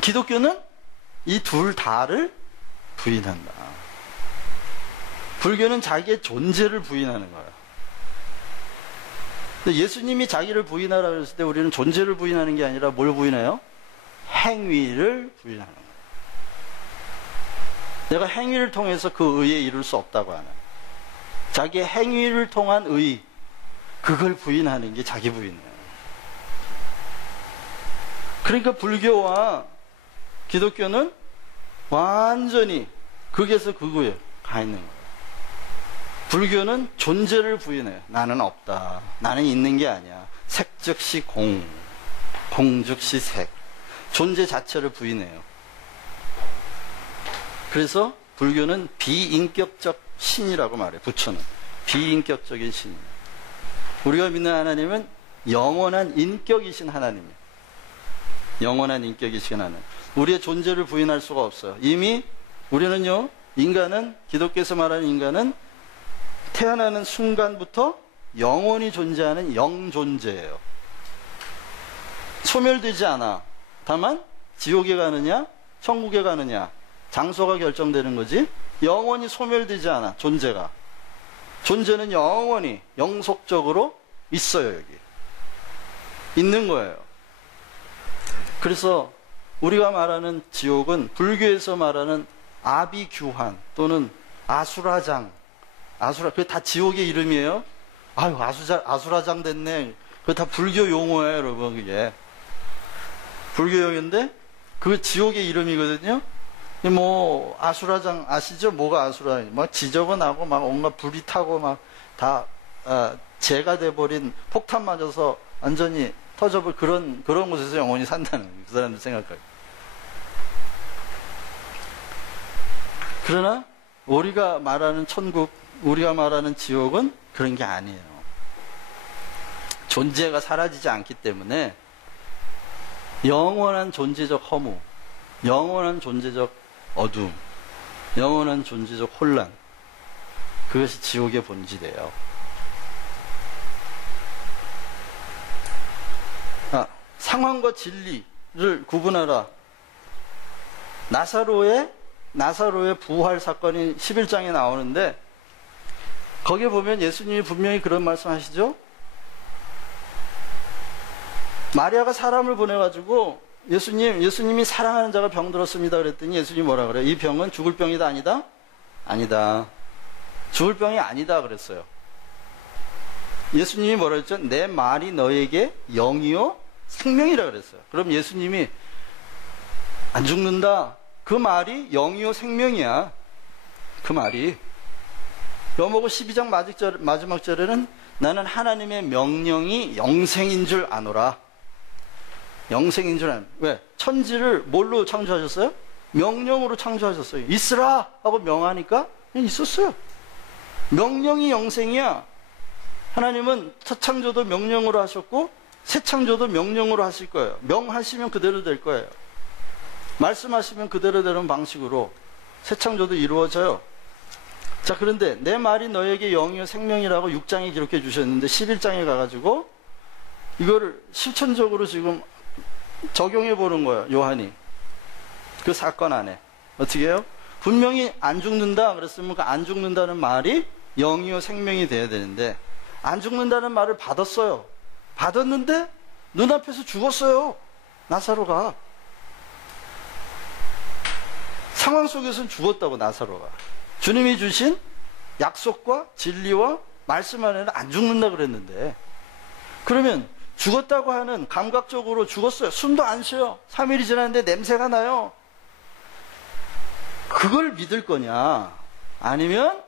기독교는 이 둘 다를 부인한다. 불교는 자기의 존재를 부인하는 거야. 근데 예수님이 자기를 부인하라 그랬을 때 우리는 존재를 부인하는 게 아니라 뭘 부인해요? 행위를 부인하는 거야. 내가 행위를 통해서 그 의에 이룰 수 없다고 하는, 자기의 행위를 통한 의, 그걸 부인하는 게 자기 부인이에요. 그러니까 불교와 기독교는 완전히 극에서 극으로 가 있는 거예요. 불교는 존재를 부인해요. 나는 없다. 나는 있는 게 아니야. 색 즉시 공, 공 즉시 색. 존재 자체를 부인해요. 그래서 불교는 비인격적 신이라고 말해요. 부처는 비인격적인 신이에요. 우리가 믿는 하나님은 영원한 인격이신 하나님이에요. 영원한 인격이신 하나님. 우리의 존재를 부인할 수가 없어요. 이미 우리는요, 인간은, 기독교에서 말하는 인간은 태어나는 순간부터 영원히 존재하는 영존재예요. 소멸되지 않아. 다만 지옥에 가느냐 천국에 가느냐 장소가 결정되는 거지, 영원히 소멸되지 않아. 존재는 영원히 영속적으로 있어요. 여기 있는 거예요. 그래서 우리가 말하는 지옥은 불교에서 말하는 아비규환 또는 아수라장, 그게 다 지옥의 이름이에요. 아유, 아수라장 됐네. 그거 다 불교 용어예요, 여러분. 그게 불교 용어인데 그 지옥의 이름이거든요. 뭐 아수라장 아시죠? 뭐가 아수라? 막 지저분하고 막 온갖 불이 타고 막 다 재가 돼버린, 폭탄 맞아서 완전히 터져버린 그런 곳에서 영원히 산다는 거예요. 그 사람들 생각하기. 그러나 우리가 말하는 천국, 우리가 말하는 지옥은 그런 게 아니에요. 존재가 사라지지 않기 때문에 영원한 존재적 허무, 영원한 존재적 어둠, 영원한 존재적 혼란, 그것이 지옥의 본질이에요. 상황과 진리를 구분하라. 나사로의 부활 사건이 11장에 나오는데, 거기에 보면 예수님이 분명히 그런 말씀 하시죠? 마리아가 사람을 보내가지고 예수님이 사랑하는 자가 병들었습니다 그랬더니 예수님이 뭐라 그래요? 이 병은 죽을 병이다 아니다? 아니다. 죽을 병이 아니다 그랬어요. 예수님이 뭐라 그랬죠? 내 말이 너에게 영이요 생명이라 그랬어요. 그럼 예수님이 안 죽는다, 그 말이 영이요 생명이야. 그 말이. 요한복음 12장 마지막 절에는 나는 하나님의 명령이 영생인 줄 아노라. 영생인 줄 아노라. 왜? 천지를 뭘로 창조하셨어요? 명령으로 창조하셨어요. 있으라 하고 명하니까 그냥 있었어요. 명령이 영생이야. 하나님은 첫 창조도 명령으로 하셨고 새 창조도 명령으로 하실 거예요. 명하시면 그대로 될 거예요. 말씀하시면 그대로 되는 방식으로 새 창조도 이루어져요. 자, 그런데 내 말이 너에게 영이요 생명이라고 6장에 기록해 주셨는데 11장에 가가지고 이거를 실천적으로 지금 적용해 보는 거예요. 요한이 그 사건 안에 어떻게 해요? 분명히 안 죽는다 그랬으면 그 안 죽는다는 말이 영이요 생명이 돼야 되는데 안 죽는다는 말을 받았어요. 받았는데 눈앞에서 죽었어요. 나사로가. 상황 속에서는 죽었다고. 나사로가 주님이 주신 약속과 진리와 말씀 안에는 안 죽는다 그랬는데, 그러면 죽었다고 하는, 감각적으로 죽었어요. 숨도 안 쉬어요. 3일이 지났는데 냄새가 나요. 그걸 믿을 거냐, 아니면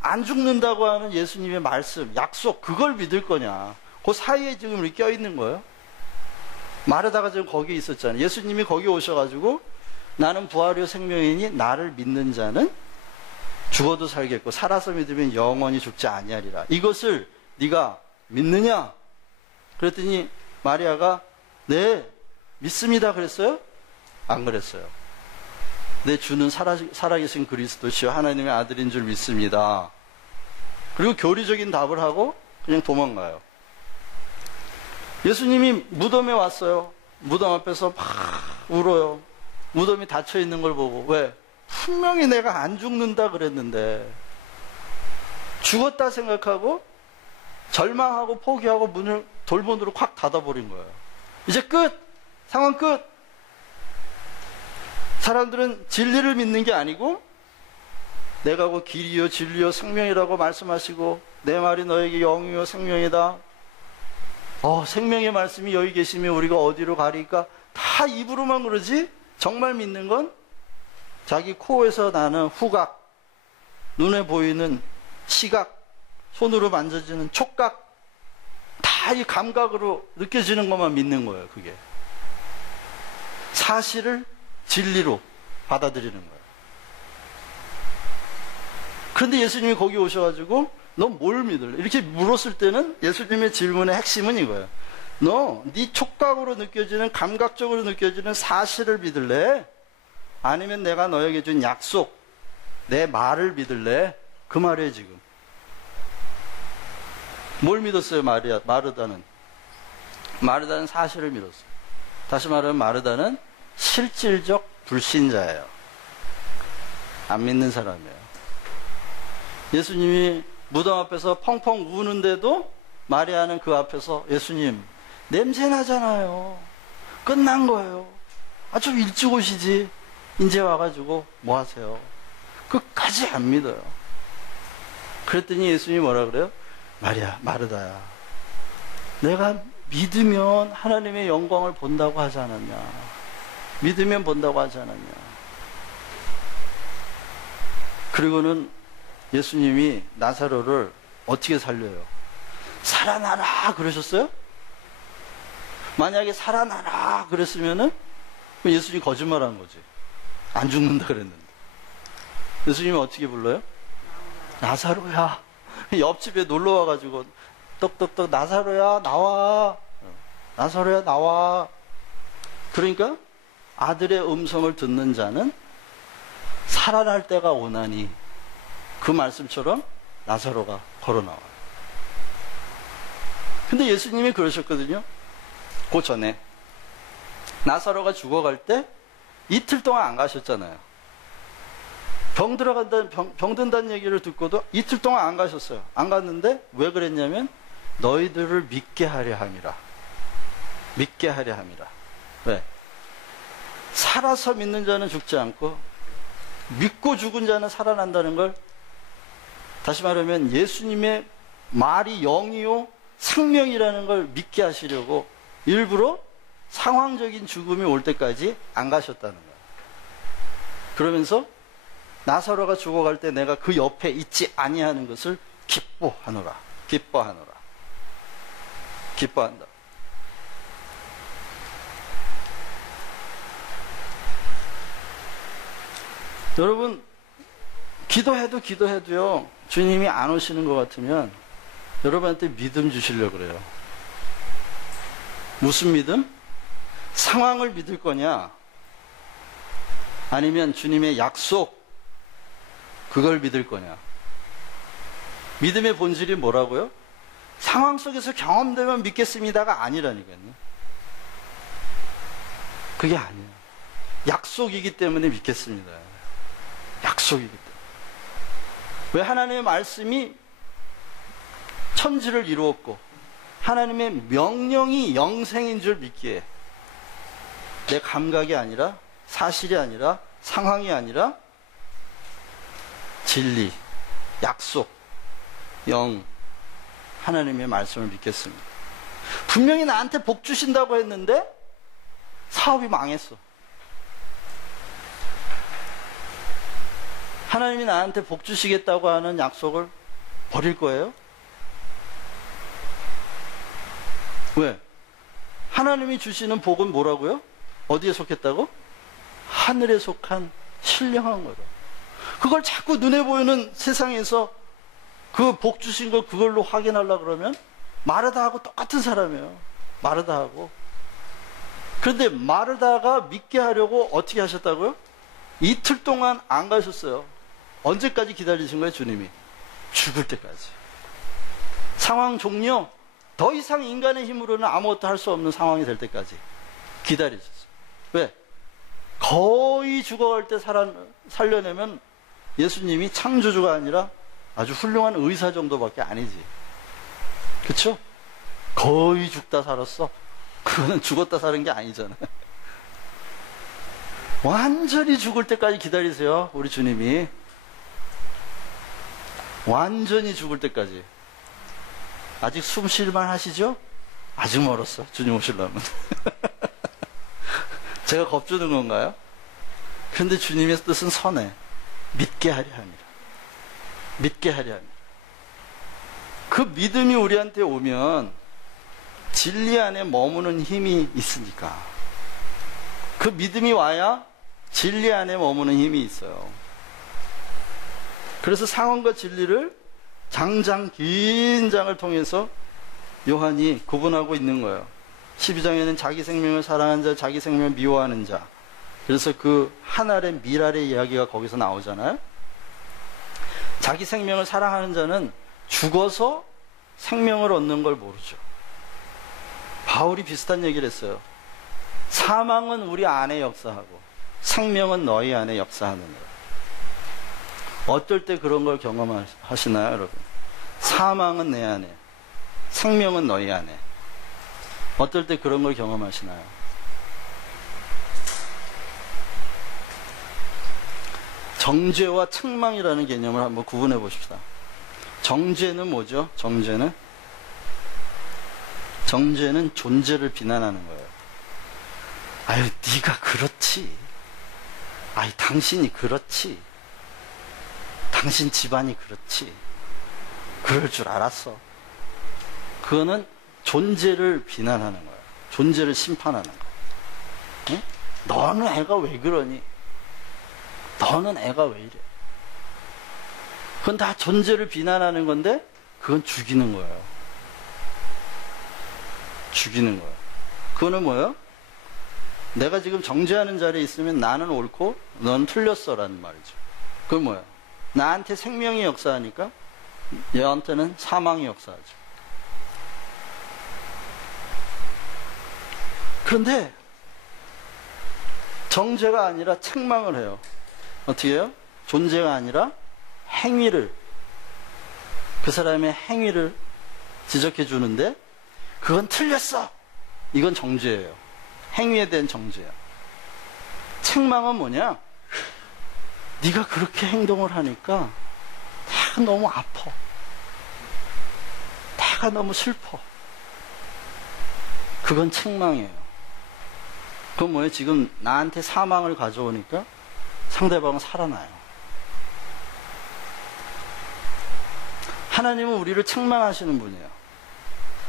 안 죽는다고 하는 예수님의 말씀, 약속, 그걸 믿을 거냐. 그 사이에 지금 우리 껴있는 거예요. 마르다가 지금 거기 있었잖아요. 예수님이 거기 오셔가지고 나는 부활이요 생명이니 나를 믿는 자는 죽어도 살겠고 살아서 믿으면 영원히 죽지 아니하리라. 이것을 네가 믿느냐? 그랬더니 마리아가 네 믿습니다 그랬어요? 안 그랬어요. 내 주는 살아계신 그리스도시요 하나님의 아들인 줄 믿습니다. 그리고 교리적인 답을 하고 그냥 도망가요. 예수님이 무덤에 왔어요. 무덤 앞에서 막 울어요. 무덤이 닫혀 있는 걸 보고. 왜? 분명히 내가 안 죽는다 그랬는데 죽었다 생각하고 절망하고 포기하고 문을 돌문으로 콱 닫아버린 거예요. 이제 끝! 상황 끝! 사람들은 진리를 믿는 게 아니고 내가 그 길이요 진리요 생명이라고 말씀하시고 내 말이 너에게 영이요 생명이다. 생명의 말씀이 여기 계시면 우리가 어디로 가리까? 다 입으로만 그러지 정말 믿는 건 자기 코에서 나는 후각, 눈에 보이는 시각, 손으로 만져지는 촉각, 다 이 감각으로 느껴지는 것만 믿는 거예요. 그게 사실을 진리로 받아들이는 거예요. 그런데 예수님이 거기 오셔가지고 너 뭘 믿을래? 이렇게 물었을 때는 예수님의 질문의 핵심은 이거예요. 너 네 촉각으로 느껴지는 감각적으로 느껴지는 사실을 믿을래? 아니면 내가 너에게 준 약속, 내 말을 믿을래? 그 말이에요 지금. 뭘 믿었어요 마르다는? 마르다는 사실을 믿었어요. 다시 말하면 마르다는 실질적 불신자예요. 안 믿는 사람이에요. 예수님이 무덤 앞에서 펑펑 우는데도 마리아는 그 앞에서 예수님 냄새 나잖아요. 끝난 거예요. 좀 일찍 오시지. 이제 와가지고 뭐 하세요? 끝까지 안 믿어요. 그랬더니 예수님이 뭐라 그래요? 마르다야. 내가 믿으면 하나님의 영광을 본다고 하지 않았냐. 믿으면 본다고 하지 않았냐. 그리고는 예수님이 나사로를 어떻게 살려요? 살아나라 그러셨어요? 만약에 살아나라 그랬으면은 예수님이 거짓말한 거지. 안 죽는다 그랬는데. 예수님이 어떻게 불러요? 나사로야. 옆집에 놀러 와가지고 떡떡떡 나사로야 나와. 나사로야 나와. 그러니까 아들의 음성을 듣는 자는 살아날 때가 오나니 그 말씀처럼 나사로가 걸어 나와요. 근데 예수님이 그러셨거든요. 그 전에 나사로가 죽어갈 때 이틀 동안 안 가셨잖아요. 병 든다는 얘기를 듣고도 이틀 동안 안 가셨어요. 안 갔는데 왜 그랬냐면 너희들을 믿게 하려 함이라. 믿게 하려 함이라. 왜? 살아서 믿는 자는 죽지 않고 믿고 죽은 자는 살아난다는 걸, 다시 말하면 예수님의 말이 영이요 생명이라는 걸 믿게 하시려고 일부러 상황적인 죽음이 올 때까지 안 가셨다는 거예요. 그러면서 나사로가 죽어갈 때 내가 그 옆에 있지 아니하는 것을 기뻐하노라. 기뻐하노라. 기뻐한다. 여러분, 기도해도요, 주님이 안 오시는 것 같으면 여러분한테 믿음 주시려고 그래요. 무슨 믿음? 상황을 믿을 거냐? 아니면 주님의 약속, 그걸 믿을 거냐? 믿음의 본질이 뭐라고요? 상황 속에서 경험되면 믿겠습니다가 아니라니까요. 그게 아니에요. 약속이기 때문에 믿겠습니다. 약속이기 때문에. 왜? 하나님의 말씀이 천지를 이루었고 하나님의 명령이 영생인 줄 믿기에 내 감각이 아니라, 사실이 아니라, 상황이 아니라 진리, 약속, 영, 하나님의 말씀을 믿겠습니다. 분명히 나한테 복 주신다고 했는데 사업이 망했어. 하나님이 나한테 복 주시겠다고 하는 약속을 버릴 거예요? 왜? 하나님이 주시는 복은 뭐라고요? 어디에 속했다고? 하늘에 속한 신령한 거다. 그걸 자꾸 눈에 보이는 세상에서 그 복 주신 걸 그걸로 확인하려고 그러면 마르다하고 똑같은 사람이에요. 마르다하고. 그런데 마르다가 믿게 하려고 어떻게 하셨다고요? 이틀 동안 안 가셨어요. 언제까지 기다리신 거예요, 주님이? 죽을 때까지. 상황 종료, 더 이상 인간의 힘으로는 아무것도 할 수 없는 상황이 될 때까지 기다리셨어요. 왜? 거의 죽어갈 때 살려내면 예수님이 창조주가 아니라 아주 훌륭한 의사 정도밖에 아니지. 그쵸? 거의 죽다 살았어. 그거는 죽었다 사는 게 아니잖아. 완전히 죽을 때까지 기다리세요, 우리 주님이. 완전히 죽을 때까지. 아직 숨 쉴만 하시죠? 아직 멀었어, 주님 오시려면. 제가 겁주는 건가요? 그런데 주님의 뜻은 선해. 믿게 하려 합니다. 믿게 하려 합니다. 그 믿음이 우리한테 오면 진리 안에 머무는 힘이 있으니까. 그 믿음이 와야 진리 안에 머무는 힘이 있어요. 그래서 상언과 진리를 장장 긴 장을 통해서 요한이 구분하고 있는 거예요. 12장에는 자기 생명을 사랑하는 자, 자기 생명을 미워하는 자. 그래서 그 한 알의 밀알의 이야기가 거기서 나오잖아요. 자기 생명을 사랑하는 자는 죽어서 생명을 얻는 걸 모르죠. 바울이 비슷한 얘기를 했어요. 사망은 우리 안에 역사하고 생명은 너희 안에 역사하는 거예요. 어떨 때 그런 걸 경험하시나요, 여러분? 사망은 내 안에, 생명은 너희 안에. 어떨 때 그런 걸 경험하시나요? 정죄와 책망이라는 개념을 한번 구분해 보십시다. 정죄는 뭐죠? 정죄는 존재를 비난하는 거예요. 아유, 네가 그렇지. 아유, 당신이 그렇지. 당신 집안이 그렇지. 그럴 줄 알았어. 그거는 존재를 비난하는 거예요. 존재를 심판하는 거예요. 응? 너는 애가 왜 그러니? 너는 애가 왜 이래? 그건 다 존재를 비난하는 건데 그건 죽이는 거예요. 죽이는 거예요. 그거는 뭐예요? 내가 지금 정죄하는 자리에 있으면 나는 옳고 너는 틀렸어 라는 말이죠. 그건 뭐예요? 나한테 생명이 역사하니까 얘한테는 사망이 역사하죠. 그런데 정죄가 아니라 책망을 해요. 어떻게 해요? 존재가 아니라 행위를, 그 사람의 행위를 지적해 주는데 그건 틀렸어. 이건 정죄예요. 행위에 대한 정죄야. 책망은 뭐냐? 네가 그렇게 행동을 하니까 내가 너무 아파. 내가 너무 슬퍼. 그건 책망이에요. 그건 뭐예요? 지금 나한테 사망을 가져오니까 상대방은 살아나요. 하나님은 우리를 책망하시는 분이에요.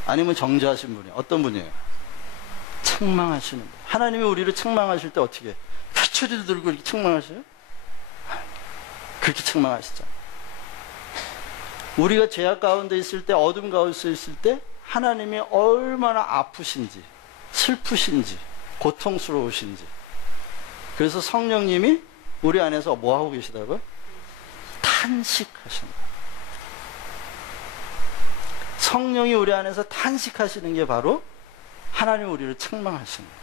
아니면 정죄하신 분이에요. 어떤 분이에요? 책망하시는 분. 하나님이 우리를 책망하실 때 어떻게 해요? 회초리를 들고 이렇게 책망하셔요? 그렇게 책망하시잖아요. 우리가 죄악 가운데 있을 때, 어둠 가운데 있을 때 하나님이 얼마나 아프신지, 슬프신지, 고통스러우신지. 그래서 성령님이 우리 안에서 뭐 하고 계시다고요? 탄식하시는 거예요. 성령이 우리 안에서 탄식하시는 게 바로 하나님 우리를 책망하시는 거예요.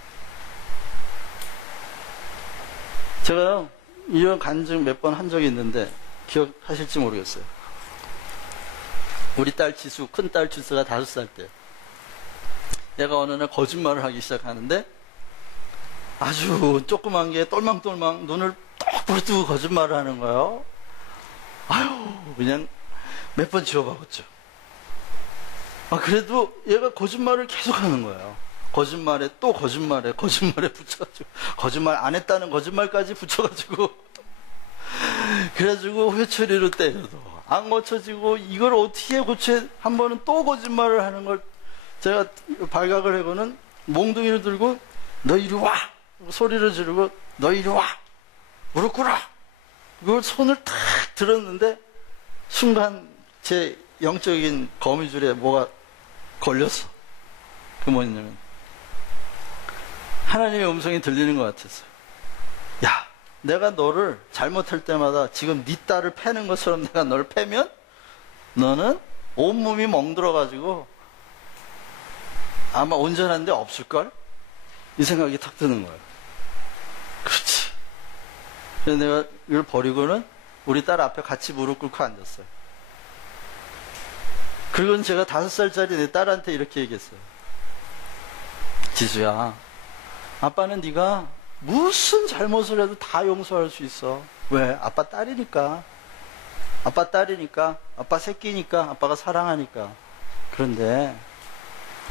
제가 이런 간증 몇 번 한 적이 있는데 기억하실지 모르겠어요. 우리 딸 지수, 큰 딸 지수가 5살 때 얘가 어느 날 거짓말을 하기 시작하는데 아주 조그만 게 똘망똘망 눈을 똑바로 뜨고 거짓말을 하는 거예요. 아유, 그냥 몇 번 지워박았죠. 그래도 얘가 거짓말을 계속 하는 거예요. 거짓말에 또 거짓말에 붙여가지고 거짓말 안 했다는 거짓말까지 붙여가지고 그래가지고 회초리로 때려도 안 고쳐지고 이걸 어떻게 고쳐. 한 번은 또 거짓말을 하는 걸 제가 발각을 하고는 몽둥이를 들고 너 이리 와 소리를 지르고 너 이리 와 무릎 꿇어. 그걸 손을 탁 들었는데 순간 제 영적인 거미줄에 뭐가 걸렸어. 그 뭐냐면 하나님의 음성이 들리는 것 같았어요. 야, 내가 너를 잘못할 때마다 지금 네 딸을 패는 것처럼 내가 널 패면 너는 온몸이 멍들어가지고 아마 온전한 데 없을걸? 이 생각이 탁 드는 거예요. 그렇지. 그래서 내가 이걸 버리고는 우리 딸 앞에 같이 무릎 꿇고 앉았어요. 그리고는 제가 5살짜리 내 딸한테 이렇게 얘기했어요. 지수야, 아빠는 네가 무슨 잘못을 해도 다 용서할 수 있어. 왜? 아빠 딸이니까. 아빠 딸이니까. 아빠 새끼니까. 아빠가 사랑하니까. 그런데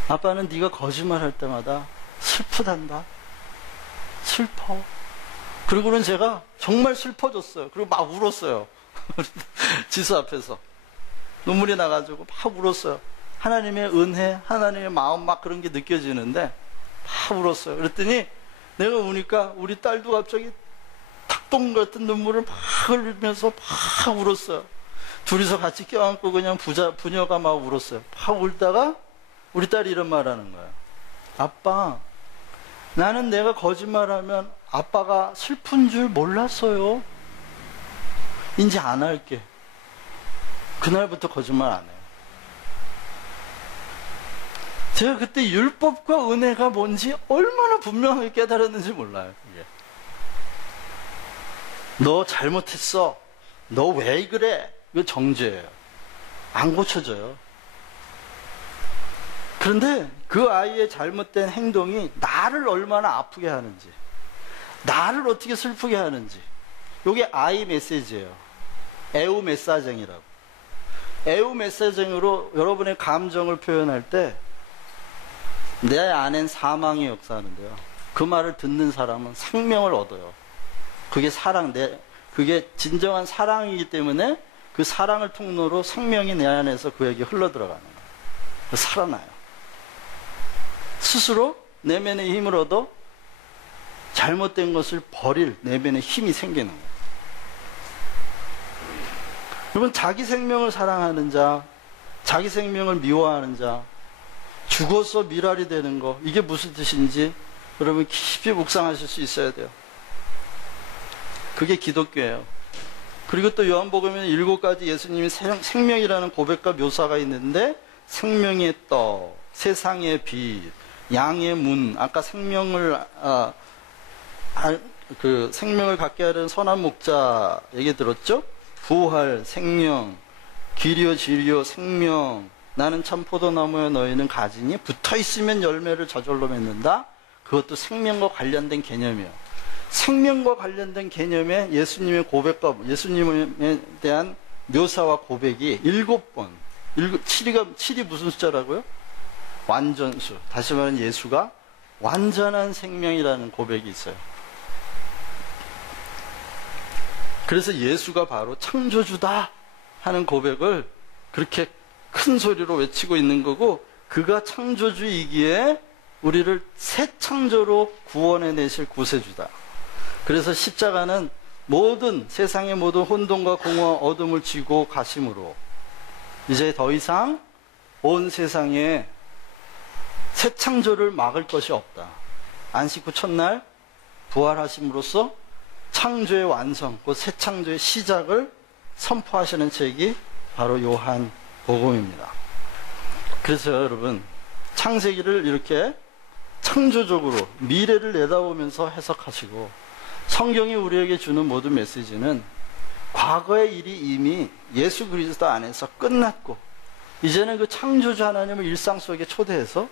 아빠는 네가 거짓말할 때마다 슬프단다. 슬퍼. 그리고는 제가 정말 슬퍼졌어요. 그리고 막 울었어요. 지수 앞에서 눈물이 나가지고 막 울었어요. 하나님의 은혜, 하나님의 마음 막 그런 게 느껴지는데 막 울었어요. 그랬더니 내가 우니까 우리 딸도 갑자기 탁동 같은 눈물을 막 흘리면서 막 울었어요. 둘이서 같이 껴안고 그냥 부녀가 막 울었어요. 막 울다가 우리 딸이 이런 말 하는 거예요. 아빠, 나는 내가 거짓말하면 아빠가 슬픈 줄 몰랐어요. 이제 안 할게. 그날부터 거짓말 안 해요. 제가 그때 율법과 은혜가 뭔지 얼마나 분명하게 깨달았는지 몰라요. 이게. 너 잘못했어. 너 왜 그래? 이거 정죄예요. 안 고쳐져요. 그런데 그 아이의 잘못된 행동이 나를 얼마나 아프게 하는지, 나를 어떻게 슬프게 하는지, 이게 아이 메시지예요. 에우 메사쟁이라고. 에우 메사쟁으로 여러분의 감정을 표현할 때 내 안엔 사망이 역사하는데요. 그 말을 듣는 사람은 생명을 얻어요. 그게 그게 진정한 사랑이기 때문에 그 사랑을 통로로 생명이 내 안에서 그에게 흘러들어가는 거예요. 살아나요. 스스로 내면의 힘을 얻어 잘못된 것을 버릴 내면의 힘이 생기는 거예요. 여러분, 자기 생명을 사랑하는 자, 자기 생명을 미워하는 자, 죽어서 미랄이 되는 거, 이게 무슨 뜻인지 여러분 깊이 묵상하실 수 있어야 돼요. 그게 기독교예요. 그리고 또 요한복음에는 7가지 예수님이 생명이라는 고백과 묘사가 있는데, 생명의 떡, 세상의 빛, 양의 문, 아까 생명을 생명을 갖게 하는 선한 목자 얘기 들었죠? 부활, 생명, 길이요 진리요 생명, 나는 참 포도나무여 너희는 가지니 붙어있으면 열매를 저절로 맺는다. 그것도 생명과 관련된 개념이에요. 생명과 관련된 개념에 예수님의 고백과 예수님에 대한 묘사와 고백이 7번, 7이 무슨 숫자라고요? 완전수. 다시 말하면 예수가 완전한 생명이라는 고백이 있어요. 그래서 예수가 바로 창조주다 하는 고백을 그렇게 큰 소리로 외치고 있는 거고, 그가 창조주이기에 우리를 새 창조로 구원해 내실 구세주다. 그래서 십자가는 모든 세상의 모든 혼돈과 공허와 어둠을 쥐고 가심으로 이제 더 이상 온 세상에 새 창조를 막을 것이 없다. 안식 후 첫날 부활하심으로써 창조의 완성, 그 새 창조의 시작을 선포하시는 책이 바로 요한 복음입니다. 그래서 여러분, 창세기를 이렇게 창조적으로 미래를 내다보면서 해석하시고, 성경이 우리에게 주는 모든 메시지는 과거의 일이 이미 예수 그리스도 안에서 끝났고, 이제는 그 창조주 하나님을 일상 속에 초대해서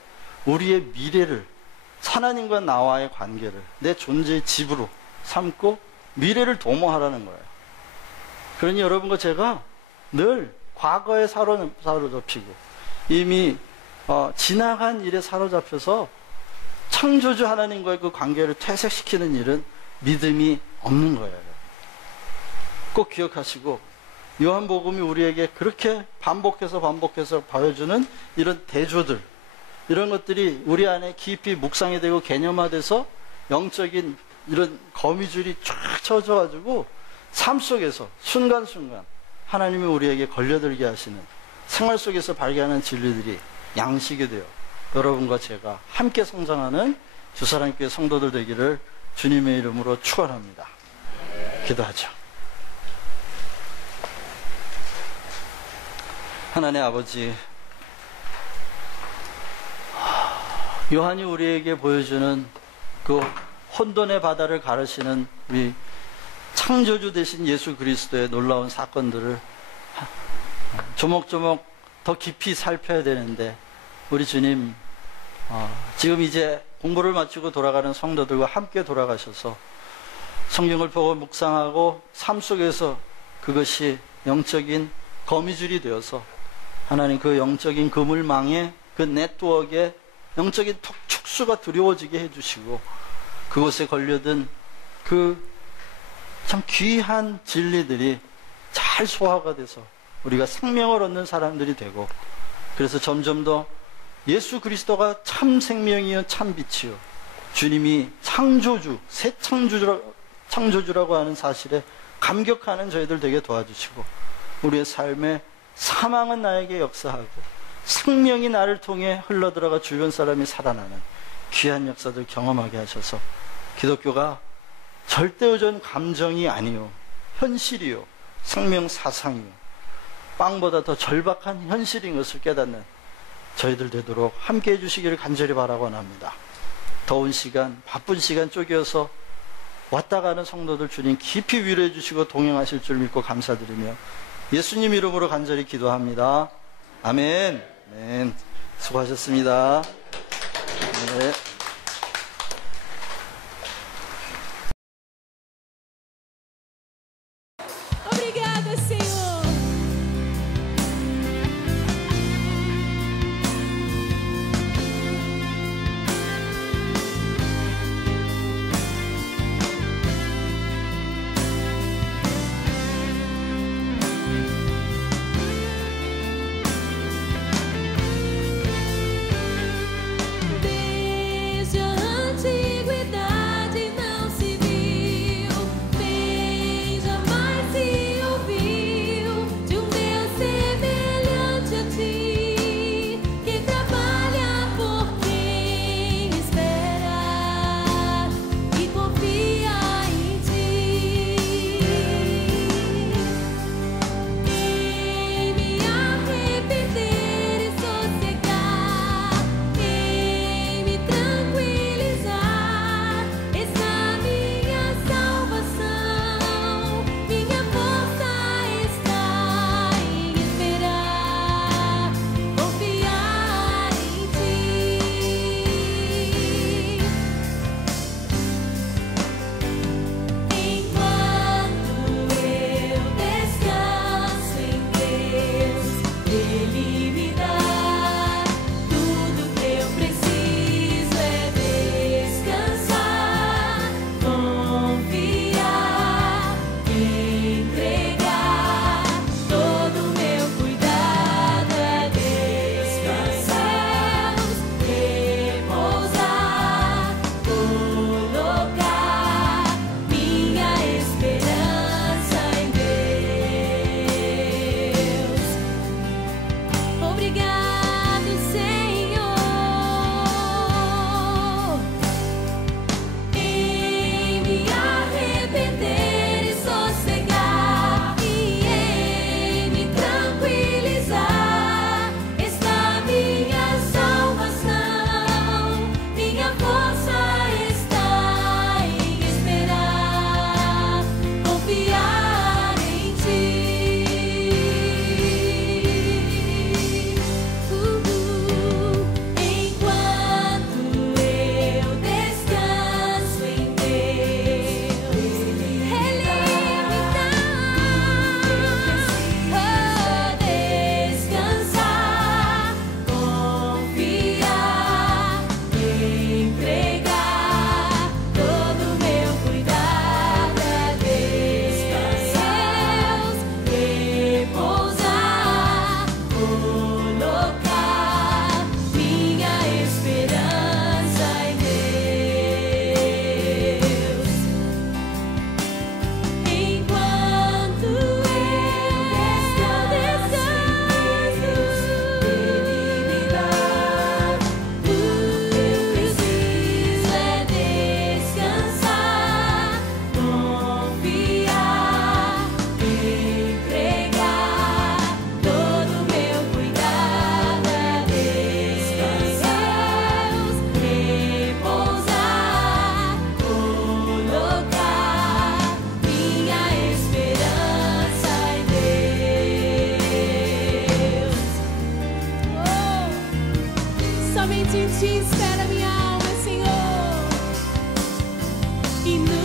우리의 미래를, 하나님과 나와의 관계를 내 존재의 집으로 삼고 미래를 도모하라는 거예요. 그러니 여러분과 제가 늘 과거에 사로잡히고 이미 지나간 일에 사로잡혀서 창조주 하나님과의 그 관계를 퇴색시키는 일은 믿음이 없는 거예요. 꼭 기억하시고, 요한복음이 우리에게 그렇게 반복해서 보여주는 이런 대조들, 이런 것들이 우리 안에 깊이 묵상이 되고 개념화돼서 영적인 이런 거미줄이 쫙 쳐져가지고 삶 속에서 순간순간 하나님이 우리에게 걸려들게 하시는 생활 속에서 발견하는 진리들이 양식이 되어 여러분과 제가 함께 성장하는 주사랑교회 성도들 되기를 주님의 이름으로 축원합니다. 기도하죠. 하나님 아버지, 요한이 우리에게 보여주는 그 혼돈의 바다를 가르시는 우리 창조주 되신 예수 그리스도의 놀라운 사건들을 조목조목 더 깊이 살펴야 되는데, 우리 주님 지금 이제 공부를 마치고 돌아가는 성도들과 함께 돌아가셔서 성경을 보고 묵상하고 삶 속에서 그것이 영적인 거미줄이 되어서 하나님 그 영적인 그물망에, 그 네트워크에 영적인 축수가 두려워지게 해주시고, 그곳에 걸려든 그 참 귀한 진리들이 잘 소화가 돼서 우리가 생명을 얻는 사람들이 되고, 그래서 점점 더 예수 그리스도가 참 생명이요 참 빛이요, 주님이 창조주, 새 창조주라고 하는 사실에 감격하는 저희들 되게 도와주시고, 우리의 삶에 사망은 나에게 역사하고 생명이 나를 통해 흘러들어가 주변 사람이 살아나는 귀한 역사들 경험하게 하셔서, 기독교가 절대의존 감정이 아니요 현실이요 생명 사상이요 빵보다 더 절박한 현실인 것을 깨닫는 저희들 되도록 함께 해주시기를 간절히 바라고 합니다. 더운 시간, 바쁜 시간 쪼개어서 왔다 가는 성도들 주님 깊이 위로해 주시고 동행하실 줄 믿고 감사드리며 예수님 이름으로 간절히 기도합니다. 아멘. 네, 수고하셨습니다. 네. Obrigada, Senhor. Desde a antiguidade não se viu, nem jamais se ouviu e